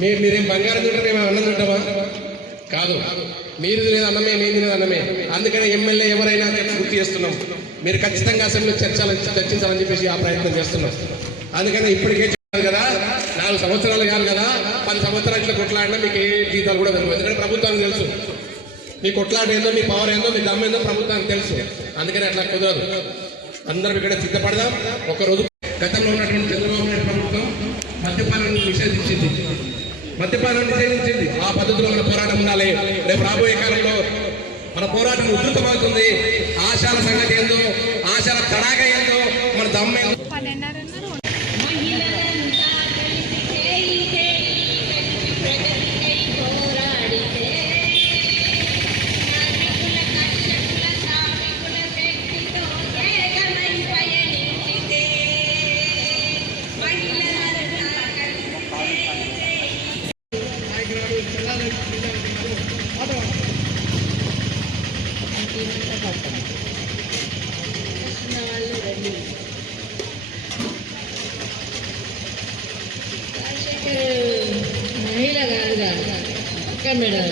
మీరేం బంగారం తింటారు, మేము అన్నం తింటామా? కాదు. మీరు తినేది అన్నమే, నేను తినేది అన్నమే. అందుకని ఎమ్మెల్యే ఎవరైనా గుర్తు చేస్తున్నాం, మీరు ఖచ్చితంగా అసెంబ్లీ చర్చించాలని చెప్పేసి ఆ ప్రయత్నం చేస్తున్నాం. అందుకని ఇప్పటికే చెప్పారు కదా, 4 సంవత్సరాలు కాదు కదా, 10 సంవత్సరాలు ఇట్లా కొట్లాడినా మీకు ఏ జీతాలు కూడా తెలియదు. ఎందుకంటే ప్రభుత్వానికి తెలుసు మీ కొట్లాట ఏందో, మీ పవర్ ఏందో, మీ దమ్ము ఏందో ప్రభుత్వానికి తెలుసు. అందుకని అట్లా కుదరదు. అందరం ఇక్కడ సిద్ధపడదాం. ఒకరోజు గతంలో ఉన్నటువంటి చంద్రబాబు నాయుడు ప్రభుత్వం మద్యపానాన్ని నిషేధించింది. ఆ పద్ధతిలో మన పోరాటం ఉండాలి. రేపు రాబోయే కాలంలో మన పోరాటం ఉధృతమవుతుంది. ఆశాల సంగతి ఏందో, ఆశాల తడాక ఏందో, మన దమ్ము ఏందో. మహిళ కాదు కాదు అక్క మేడం